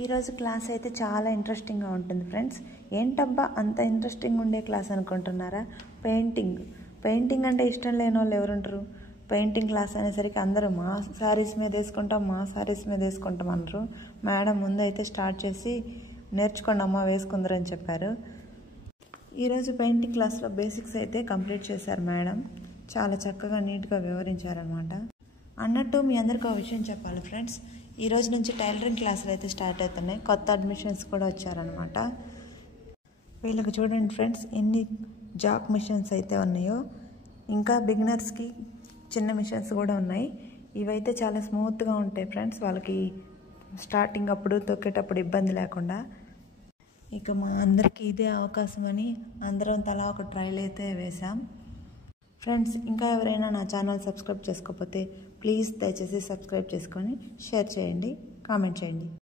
ఈరోజు క్లాస్ అయితే చాలా ఇంట్రెస్టింగ్గా ఉంటుంది ఫ్రెండ్స్. ఏంటబ్బా అంత ఇంట్రెస్టింగ్ ఉండే క్లాస్ అనుకుంటున్నారా? పెయింటింగ్ అంటే ఇష్టం లేని వాళ్ళు ఎవరుంటారు? పెయింటింగ్ క్లాస్ అనేసరికి అందరూ మా శారీస్ మీద వేసుకుంటాం అనరు. మేడం ముందు అయితే స్టార్ట్ చేసి నేర్చుకోండి అమ్మ వేసుకుందరని చెప్పారు. ఈరోజు పెయింటింగ్ క్లాస్లో బేసిక్స్ అయితే కంప్లీట్ చేశారు మేడం. చాలా చక్కగా నీట్గా వివరించారనమాట. అన్నట్టు మీ అందరికీ ఒక విషయం చెప్పాలి ఫ్రెండ్స్, ఈ రోజు నుంచి టైలరింగ్ క్లాసులు అయితే స్టార్ట్ అవుతున్నాయి. కొత్త అడ్మిషన్స్ కూడా వచ్చారనమాట. వీళ్ళకి చూడండి ఫ్రెండ్స్ ఎన్ని జాక్ మిషన్స్ అయితే ఉన్నాయో, ఇంకా బిగినర్స్కి చిన్న మిషన్స్ కూడా ఉన్నాయి. ఇవైతే చాలా స్మూత్గా ఉంటాయి ఫ్రెండ్స్, వాళ్ళకి స్టార్టింగ్ అప్పుడు తొక్కేటప్పుడు ఇబ్బంది లేకుండా. ఇక మా అందరికీ ఇదే అవకాశం అని అందరం తలా ఒక ట్రైల్ అయితే వేసాం ఫ్రెండ్స్. ఇంకా ఎవరైనా నా ఛానల్ సబ్స్క్రైబ్ చేసుకోకపోతే ప్లీజ్ దయచేసి సబ్స్క్రైబ్ చేసుకొని షేర్ చేయండి, కామెంట్ చేయండి.